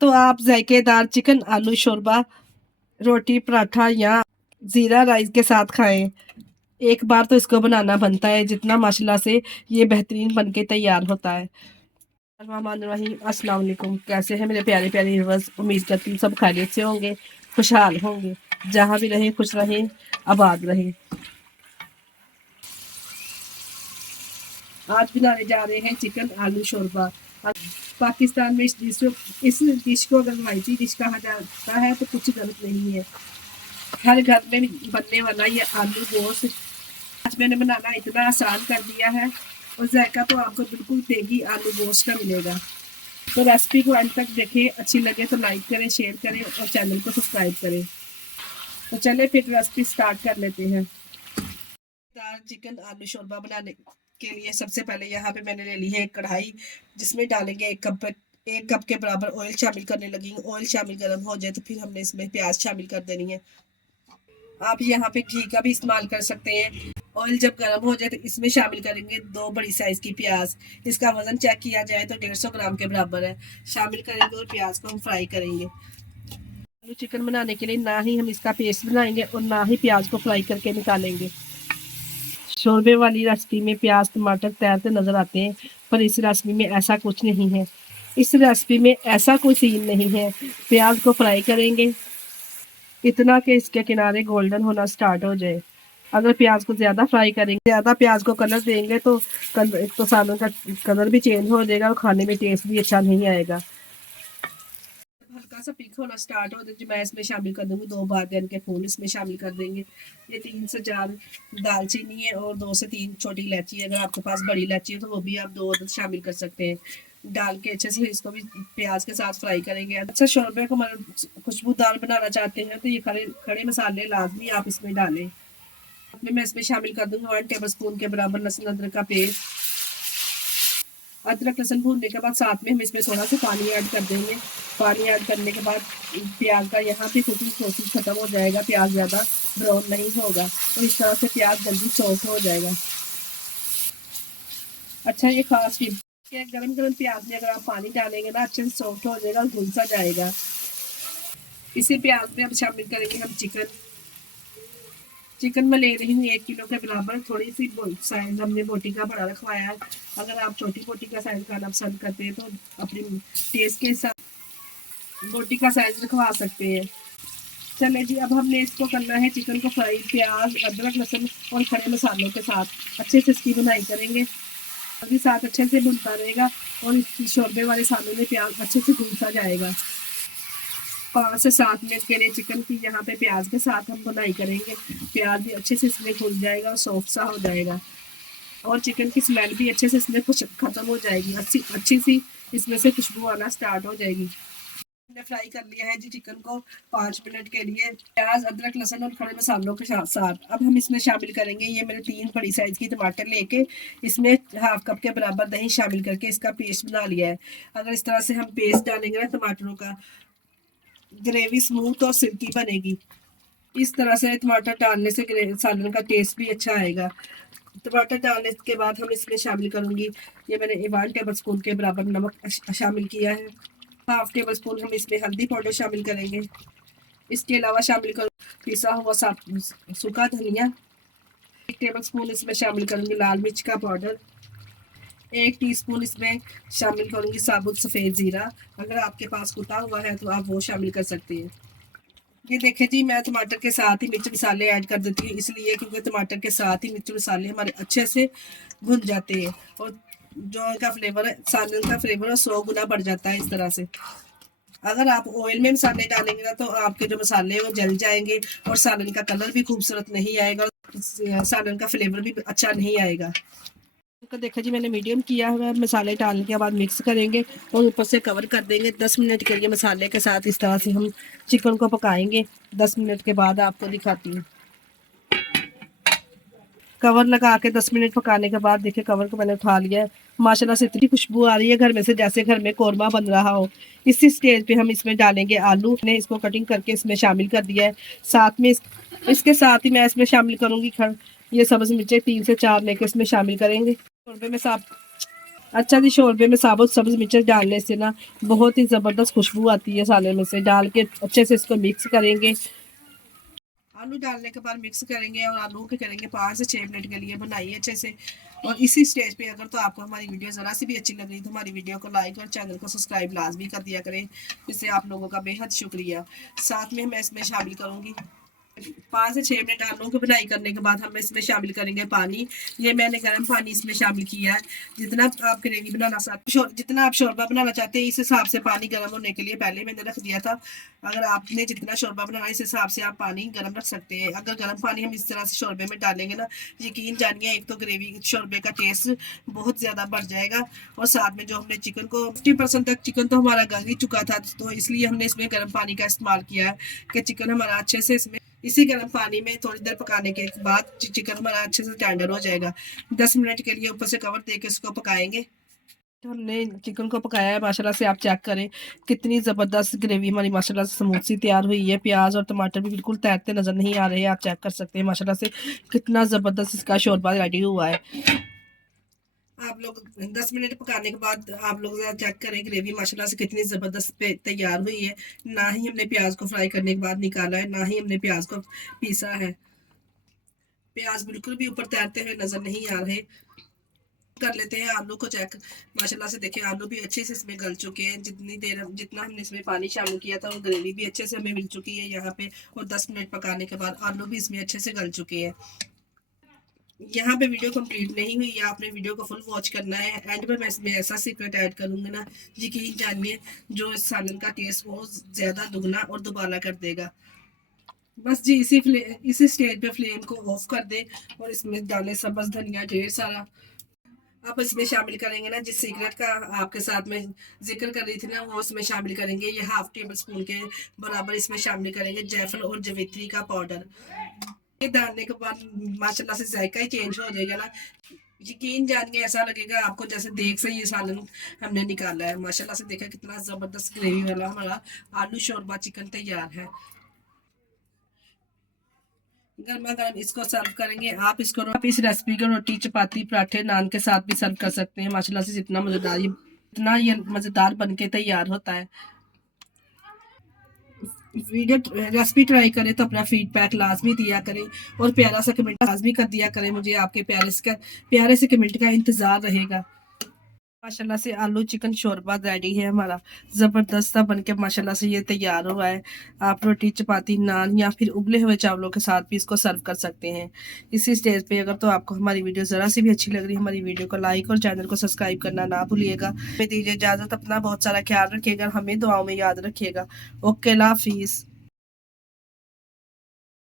तो आप जायकेदार चिकन आलू शोरबा रोटी पराठा या ज़ीरा राइस के साथ खाएँ। एक बार तो इसको बनाना बनता है, जितना माशाल्लाह से ये बेहतरीन बन के तैयार होता है। रहमानिर्रहीम, अस्सलाम वालेकुम। कैसे हैं मेरे प्यारे-प्यारे व्यूअर्स? उम्मीद करती हूँ सब खैरियत से होंगे, खुशहाल होंगे। जहाँ भी रहें खुश रहें, आबाद रहें। आज बनाने जा रहे हैं चिकन आलू शोरबा। पाकिस्तान में इस डिश को अगर रवायती डिश कहा जाता है तो कुछ गलत नहीं है। हर घर में बनने वाला ये आलू गोश्त आज मैंने बनाना इतना आसान कर दिया है और जायका तो आपको बिल्कुल देगी आलू गोश्त का मिलेगा। तो रेसिपी को अंत तक देखें, अच्छी लगे तो लाइक करें, शेयर करें और चैनल को सब्सक्राइब करें। तो चले फिर रेसिपी स्टार्ट कर लेते हैं। दाल चिकन आलू शोरबा बनाने के लिए सबसे पहले यहाँ पे मैंने ले ली है एक कढ़ाई, जिसमें डालेंगे 1 कप के बराबर ऑयल शामिल करने लगी। ऑयल शामिल गर्म हो जाए तो फिर हमने इसमें प्याज शामिल कर देनी है। आप यहाँ पे घी का भी इस्तेमाल कर सकते हैं। ऑयल जब गर्म हो जाए तो इसमें शामिल करेंगे 2 बड़ी साइज की प्याज। इसका वजन चेक किया जाए तो 150 ग्राम के बराबर है। शामिल करेंगे और प्याज को हम फ्राई करेंगे। आलू चिकन बनाने के लिए ना ही हम इसका पेस्ट बनाएंगे और ना ही प्याज को फ्राई करके निकालेंगे। शोरबे वाली रेसिपी में प्याज टमाटर तैरते नजर आते हैं, पर इस रेसिपी में ऐसा कुछ नहीं है। इस रेसिपी में ऐसा कोई सीन नहीं है। प्याज को फ्राई करेंगे इतना कि इसके किनारे गोल्डन होना स्टार्ट हो जाए। अगर प्याज को ज़्यादा फ्राई करेंगे, ज़्यादा प्याज को कलर देंगे तो एक तो सालन का कलर भी चेंज हो जाएगा और खाने में टेस्ट भी अच्छा नहीं आएगा। हल्का सा पिक होना स्टार्ट हो जाए मैं इसमें शामिल कर दूंगी 2 बादियान के फूल इसमें शामिल कर देंगे। ये 3 से 4 दालचीनी है और 2 से 3 छोटी इलायची है। अगर आपके पास बड़ी इलायची है तो वो भी आप 2 शामिल कर सकते हैं। डाल के अच्छे से इसको भी प्याज के साथ फ्राई करेंगे। अच्छा शोरबे को मतलब खुशबूदार बनाना चाहते हैं तो ये खड़े खड़े मसाले लाजमी आप इसमें डालें। मैं इसमें शामिल कर दूंगी 1 टेबल स्पून के बराबर लहसुन अदरक का पेस्ट। अदरक लहसुन भूनने के बाद साथ में हम इसमें थोड़ा सा पानी ऐड कर देंगे। पानी ऐड करने के बाद प्याज का यहाँ पे कुकिंग प्रोसेस खत्म हो जाएगा। प्याज ज़्यादा ब्राउन नहीं होगा तो इस तरह से प्याज जल्दी सॉफ्ट हो जाएगा। अच्छा ये खास टिप है, गरम गरम प्याज में अगर आप पानी डालेंगे ना अच्छे से सॉफ्ट हो जाएगा और घुल सा जाएगा। इसी प्याज में अब शामिल करेंगे हम चिकन मैं ले रही हूँ 1 किलो के बराबर। थोड़ी सी साइज हमने बोटी का बड़ा रखवाया है। अगर आप छोटी बोटी का साइज खाना पसंद करते हैं तो अपनी टेस्ट के हिसाब बोटी का साइज रखवा सकते हैं। चले जी, अब हमने इसको करना है चिकन को फ्राई प्याज अदरक लहसुन और खड़े मसालों के साथ अच्छे से इसकी बुनाई करेंगे। अभी साथ अच्छे से भुनता रहेगा और इसकी शोरबे वाले सालों में प्याज अच्छे से भुनता जाएगा। 5 से 7 मिनट के लिए चिकन की यहाँ पे प्याज के साथ हम बुनाई करेंगे। प्याज भी अच्छे से इसमें घुल जाएगा और सॉफ्ट सा हो जाएगा और चिकन की स्मेल भी अच्छे से इसमें खत्म हो जाएगी। अच्छी सी इसमें से खुशबू आना स्टार्ट हो जाएगी। हमने फ्राई कर लिया है जी चिकन को 5 मिनट के लिए प्याज अदरक लहसुन और खड़े मसालों के साथ। अब हम इसमें शामिल करेंगे ये मैंने 3 बड़ी साइज की टमाटर लेके इसमें 1/2 कप के बराबर दही शामिल करके इसका पेस्ट बना लिया है। अगर इस तरह से हम पेस्ट डालेंगे ना टमाटरों का, ग्रेवी स्मूथ और सिल्की बनेगी। इस तरह से टमाटर डालने से सालन का टेस्ट भी अच्छा आएगा। टमाटर डालने के बाद हम इसमें शामिल करूंगी ये मैंने 1 टेबल स्पून के बराबर नमक शामिल किया है। 1/2 टेबल स्पून हम इसमें हल्दी पाउडर शामिल करेंगे। इसके अलावा शामिल करूँ पिसा हुआ सूखा धनिया। 1 टेबल स्पून इसमें शामिल करूंगी लाल मिर्च का पाउडर। 1 टीस्पून इसमें शामिल करूंगी साबुत सफ़ेद ज़ीरा। अगर आपके पास कुटा हुआ है तो आप वो शामिल कर सकते हैं। ये देखें जी, मैं टमाटर के साथ ही मिर्च मसाले ऐड कर देती हूँ, इसलिए क्योंकि टमाटर के साथ ही मिर्च मसाले हमारे अच्छे से भुन जाते हैं और जो इनका फ्लेवर है सालन का फ्लेवर है 100 गुना बढ़ जाता है इस तरह से। अगर आप ऑयल में मसाले डालेंगे ना तो आपके जो मसाले हैं वो जल जाएंगे और सालन का कलर भी खूबसूरत नहीं आएगा और सालन का फ्लेवर भी अच्छा नहीं आएगा। तो देखा जी मैंने मीडियम किया हुआ है। मसाले डालने के बाद मिक्स करेंगे और ऊपर से कवर कर देंगे। 10 मिनट के लिए मसाले के साथ इस तरह से हम चिकन को पकाएंगे। 10 मिनट के बाद आपको दिखाती हूँ। कवर लगा के 10 मिनट पकाने के बाद देखिए कवर को मैंने उठा लिया है। माशाल्लाह से इतनी खुशबू आ रही है घर में से जैसे घर में कौरमा बन रहा हो। इसी स्टेज पे हम इसमें डालेंगे आलू। मैंने इसको कटिंग करके इसमें शामिल कर दिया है। साथ में इसके साथ ही मैं इसमें शामिल करूँगी ये सब्ज़ मिर्चें 3 से 4 लेके इसमें शामिल करेंगे। शोरबे में अच्छा जी, शोरबे में साबुत सब्ज़ मिर्च डालने से ना बहुत ही ज़बरदस्त खुशबू आती है साले में से। डाल के अच्छे से इसको मिक्स करेंगे। आलू डालने के बाद मिक्स करेंगे और आलू के करेंगे 5 से 6 मिनट के लिए बनाइए अच्छे से। और इसी स्टेज पे अगर तो आपको हमारी वीडियो ज़रा सी भी अच्छी लग रही तो हमारी वीडियो को लाइक और चैनल को सब्सक्राइब लाजमी कर दिया करें, जिससे आप लोगों का बेहद शुक्रिया। साथ में मैं इसमें शामिल करूँगी 5 से 6 मिनट आलू की बुनाई करने के बाद हम इसमें शामिल करेंगे पानी। ये मैंने गर्म पानी इसमें शामिल किया है। जितना आप ग्रेवी बनाना चाहते जितना आप शोरबा बनाना चाहते हैं इस हिसाब से पानी गर्म होने के लिए पहले मैंने रख दिया था। अगर आपने जितना शोरबा बनाना है इस हिसाब से आप पानी गर्म रख सकते हैं। अगर गर्म पानी हम इस तरह से शोरबे में डालेंगे ना, यकीन जानिए एक तो ग्रेवी शोरबे का टेस्ट बहुत ज़्यादा बढ़ जाएगा। और साथ में जो हमने चिकन को 50% तक चिकन तो हमारा गल ही चुका था, तो इसलिए हमने इसमें गर्म पानी का इस्तेमाल किया है कि चिकन हमारा अच्छे से इसमें इसी गर्म पानी में थोड़ी देर पकाने के बाद चिकन हमारा अच्छे से टेंडर हो जाएगा। 10 मिनट के लिए ऊपर से कवर दे के इसको पकाएंगे। तो हमने चिकन को पकाया है, माशाल्लाह से आप चेक करें कितनी ज़बरदस्त ग्रेवी हमारी माशाल्लाह से स्मूथ सी तैयार हुई है। प्याज और टमाटर भी बिल्कुल तैरते नज़र नहीं आ रहे हैं, आप चेक कर सकते हैं माशाल्लाह से कितना ज़बरदस्त इसका शोरबा रेडी हुआ है। आप लोग 10 मिनट पकाने के बाद आप लोग ज़रा चेक करें ग्रेवी माशाल्लाह से कितनी ज़बरदस्त तैयार हुई है। ना ही हमने प्याज को फ्राई करने के बाद निकाला है, ना ही हमने प्याज को पीसा है। प्याज बिल्कुल भी ऊपर तैरते हुए नज़र नहीं आ रहे। कर लेते हैं आलू को चेक। माशाल्लाह से देखिए आलू भी अच्छे से इसमें गल चुके हैं। जितना हमने इसमें पानी शामिल किया था और ग्रेवी भी अच्छे से हमें मिल चुकी है यहाँ पे। और 10 मिनट पकाने के बाद आलू भी इसमें अच्छे से गल चुके हैं। यहाँ पे वीडियो कंप्लीट नहीं हुई है, आपने वीडियो को फुल वॉच करना है। एंड में मैं इसमें ऐसा सीक्रेट ऐड करूँगी ना, यकीन जानिए जो इस सालन का टेस्ट बहुत ज़्यादा दुगना और दुबाला कर देगा। बस जी इसी स्टेज पे फ्लेम को ऑफ कर दे और इसमें डालें सब्ज़ धनिया ढेर सारा। आप इसमें शामिल करेंगे ना जिस सीक्रेट का आपके साथ में जिक्र कर रही थी ना, वो इसमें शामिल करेंगे। ये हाफ टेबल स्पून के बराबर इसमें शामिल करेंगे जायफल और जवित्री का पाउडर। ये डालने के बाद माशाल्लाह से जायका ही चेंज हो जाएगा ना। यकीन जानिए ऐसा लगेगा आपको जैसे देख से ये सालन हमने निकाला है। माशाल्लाह से देखा कितना ज़बरदस्त ग्रेवी वाला हमारा आलू शोरबा चिकन तैयार है। गर्मा गर्म इसको सर्व करेंगे। आप इस रेसिपी को रोटी चपाती पराठे नान के साथ भी सर्व कर सकते हैं। माशाल्लाह से जितना ये मज़ेदार बन के तैयार होता है। वीडियो रेसिपी ट्राई करें तो अपना फीडबैक लाजमी दिया करें और प्यारा सा कमेंट लाजमी कर दिया करें। मुझे आपके प्यारे से कमेंट का इंतज़ार रहेगा। माशाल्लाह से आलू चिकन शोरबा रेडी है हमारा। ज़बरदस्त सा बनके माशाल्लाह से ये तैयार हुआ है। आप रोटी चपाती नान या फिर उबले हुए चावलों के साथ भी इसको सर्व कर सकते हैं। इसी स्टेज पे अगर तो आपको हमारी वीडियो ज़रा सी भी अच्छी लग रही है, हमारी वीडियो को लाइक और चैनल को सब्सक्राइब करना ना भूलिएगा। हमें दीजिए इजाज़त, अपना बहुत सारा ख्याल रखिएगा, हमें दुआओं में याद रखिएगा। ओके, अल्लाह हाफिज़।